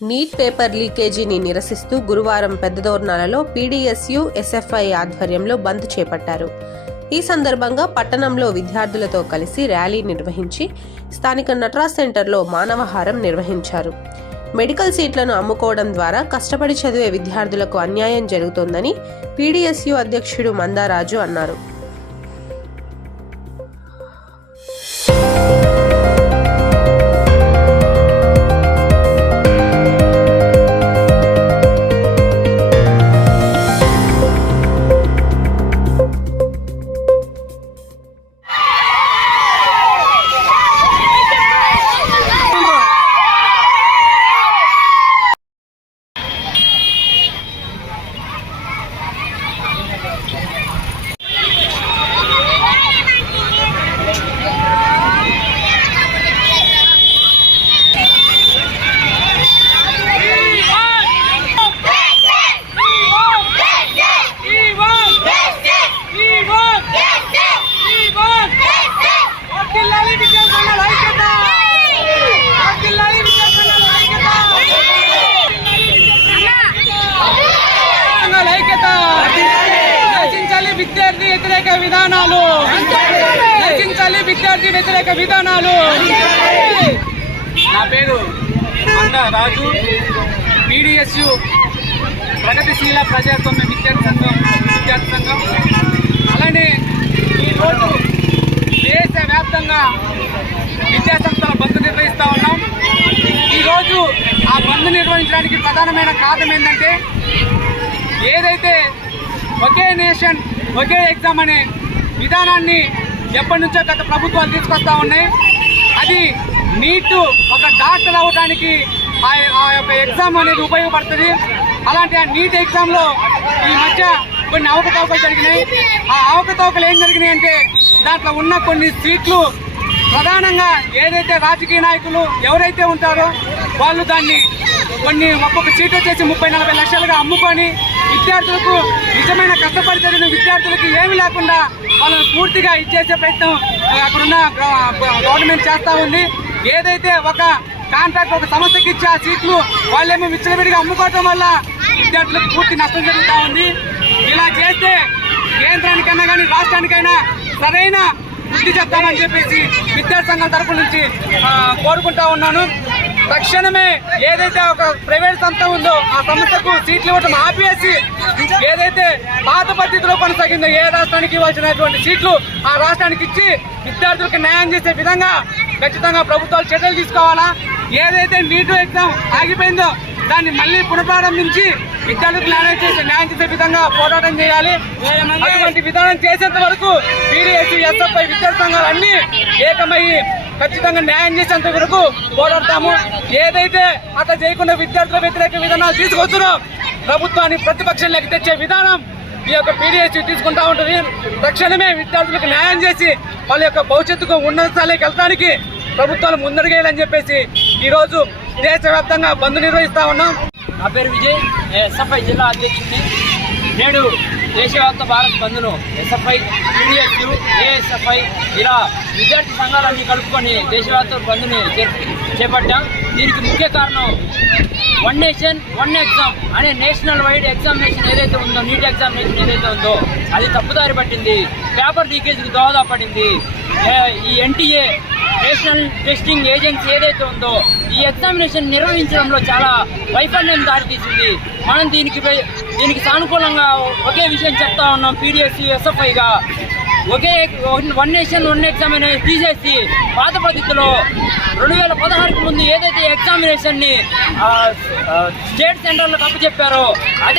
Neat paper లీకేజీని నిరసిస్తూ గురువారం పెద్దదోర్నాలలో PDSU SFI ఆధ్వర్యంలో బంద్ చేపట్టారు. ఈ సందర్భంగా పట్టణంలో విద్యార్థులతో కలిసి ర్యాలీ నిర్వహించి స్థానిక నటరాజ్ సెంటర్లో మానవహారం నిర్వహించారు. మెడికల్ సీట్లను అమ్ముకోవడం ద్వారా కష్టపడి చదివే విద్యార్థులకు అన్యాయం జరుగుతోందని పీడీఎస్యు అధ్యక్షుడు మందారాజు అన్నారు. విధానాలు. నశించాలి విద్యార్థి వ్యతిరేక విధానాలు. నా పేరు మంద రాజు. పీడిఎస్యు ప్రగతిశీల ప్రజాస్వామ్య విద్యార్థి సంఘం విద్యార్థి సంఘం. అలానే ఈరోజు దేశవ్యాప్తంగా విద్యాసంస్థల బంద్ నిర్వహిస్తూ ఉన్నాం. ఈరోజు ఆ బంద్ నిర్వహించడానికి ప్రధానమైన కారణం ఏంటంటే ఏదైతే ఒకే నేషన్ ఒకే ఎగ్జామ్ అనే విధానాన్ని ఎప్పటి నుంచో గత ప్రభుత్వాలు తీసుకొస్తా ఉన్నాయి. అది నీట్ ఒక డాక్టర్ అవ్వడానికి ఆ ఆ యొక్క ఎగ్జామ్ అనేది ఉపయోగపడుతుంది. అలాంటి ఆ నీట్ ఎగ్జామ్లో ఈ మధ్య కొన్ని అవకతవకలు జరిగినాయి. ఆ అవకతవకలు ఏం జరిగినాయి అంటే దాంట్లో ఉన్న కొన్ని సీట్లు ప్రధానంగా ఏదైతే రాజకీయ నాయకులు ఎవరైతే ఉంటారో వాళ్ళు దాన్ని కొన్ని ఒక్కొక్క సీట్ వచ్చేసి ముప్పై నలభై లక్షలుగా అమ్ముకొని విద్యార్థులకు నిజమైన కష్టపడి జరిగిన విద్యార్థులకి ఏమి లేకుండా వాళ్ళని పూర్తిగా ఇచ్చేసే ప్రయత్నం ఆ, అక్కడున్న గవర్నమెంట్ చేస్తూ ఉంది. ఏదైతే ఒక కాంట్రాక్ట్ ఒక సంస్థకి ఇచ్చే ఆ సీట్లు వాళ్ళేమో విచ్చలవిడిగా అమ్ముకోవటం వల్ల విద్యార్థులకు పూర్తి నష్టం జరుగుతూ ఉంది. ఇలా చేస్తే కేంద్రానికైనా కానీ రాష్ట్రానికైనా సరైన బుద్ధి చెప్తామని చెప్పేసి విద్యాసంఘం తరపు నుంచి కోరుకుంటా ఉన్నాను. తక్షణమే ఏదైతే ఒక ప్రైవేట్ సంస్థ ఉందో ఆ సంస్థకు సీట్లు ఇవ్వడం ఆపేసి ఏదైతే పాత పద్ధతిలో కొనసాగిందో ఏ రాష్ట్రానికి ఇవ్వాల్సినటువంటి సీట్లు ఆ రాష్ట్రానికి ఇచ్చి విద్యార్థులకు న్యాయం చేసే విధంగా ఖచ్చితంగా ప్రభుత్వాలు చర్యలు తీసుకోవాలా? ఏదైతే నీటు ఎగ్జామ్ ఆగిపోయిందో దాన్ని మళ్ళీ పునఃప్రారంభించి విద్యార్థులకు న్యాయం చేసే న్యాయం చేసే విధంగా పోరాటం చేయాలి. అటువంటి విధానం చేసేంత వరకు పీడిఎస్ ఎస్ఎఫ్ఐ విద్యార్థి సంఘాలు అన్నీ ఏకమయ్యి ఖచ్చితంగా న్యాయం చేసేంత వరకు పోరాడతాము. ఏదైతే అట్లా చేయకుండా విద్యార్థుల వ్యతిరేక విధానాలు తీసుకొస్తున్నాం ప్రభుత్వాన్ని ప్రతిపక్షంలోకి తెచ్చే విధానం ఈ యొక్క పీడిఎస్ తీసుకుంటా ఉంటుంది. తక్షణమే విద్యార్థులకు న్యాయం చేసి వాళ్ళ యొక్క భవిష్యత్తుకు ఉన్నత స్థాయికి వెళ్ళడానికి ప్రభుత్వాలు ముందడిగేయాలని చెప్పేసి ఈరోజు దేశవ్యాప్తంగా బంద్ నిర్వహిస్తా ఉన్నాం. నా పేరు విజయ్ ఎస్ఎఫ్ఐ జిల్లా అధ్యక్షుడిని. నేడు దేశవ్యాప్త భారత్ బంద్ను ఎస్ఎఫ్ఐ యూడిఎస్యు ఏఎస్ఎఫ్ఐ ఇలా విద్యార్థి సంఘాలన్నీ కలుపుకొని దేశవ్యాప్త బంద్ని చేపట్టాం. దీనికి ముఖ్య కారణం వన్ నేషన్ వన్ ఎగ్జామ్ అనే నేషనల్ వైడ్ ఎగ్జామినేషన్ ఏదైతే ఉందో నీట్ ఎగ్జామినేషన్ ఏదైతే ఉందో అది తప్పుదారి పట్టింది. పేపర్ లీకేజ్కి దోహదపడింది. ఈ ఎన్టీఏ నేషనల్ టెస్టింగ్ ఏజెన్సీ ఏదైతే ఉందో ఈ ఎగ్జామినేషన్ నిర్వహించడంలో చాలా వైఫల్యం దారితీసింది. మనం దీనికి దీనికి సానుకూలంగా ఒకే విషయం చెప్తా ఉన్నాం పీడిఎస్సీ ఎస్ఎఫ్ఐగా ఒకే వన్ నేషన్ వన్ ఎగ్జామ్ అనేది తీసేసి పాత పద్ధతిలో రెండు వేల పదహారుకు ముందు ఏదైతే ఎగ్జామినేషన్ని స్టేట్ సెంటర్లకు అప్పచెప్పారో అదే